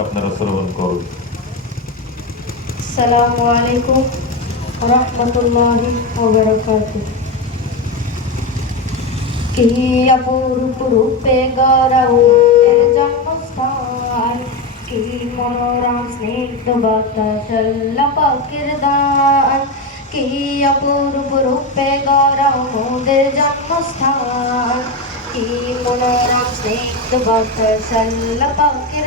আপনারা শ্রবণ করুন আসসালামু আলাইকুম রহমতুল্লাহি ওবারাকাতু কি অপরূপ রূপে গৌরবের জন্মস্থান কি মনোরম স্নিগ্ধ বাতাস আল্লাহ পাকের দান কি অপরূপ রূপে গৌরবের জন্মস্থান কি মনোরম স্নিগ্ধ বাতাস আল্লাহ পাকের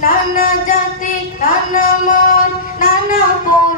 নানা জাতি নানা মত নানা পরিধান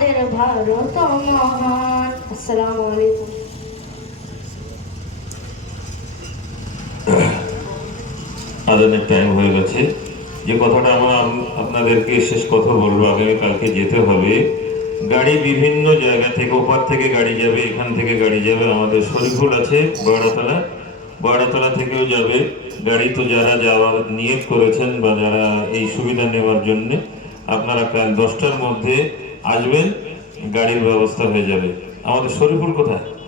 আমাদের ভারত মহান। আসসালামু আলাইকুম। আদানের টাইম হয়ে গেছে। যে কথাটা আমরা আপনাদেরকে শেষ কথা বলব, আগামীকালকে যেতে হবে। গাড়ি বিভিন্ন জায়গা থেকে, ওপার থেকে গাড়ি যাবে, এখান থেকে গাড়ি যাবে। আমাদের শরীফুল আছে বড়তলা বড়তলা থেকেও যাবে। গাড়ি তো যারা যাওয়ার নিয়ত করেছেন বা যারা এই সুবিধা নেওয়ার জন্য, আপনারা কাল দশটার মধ্যে আসবেন গাড়ির ব্যবস্থা হয়ে যাবে। আমাদের শরীফুল কোথায়?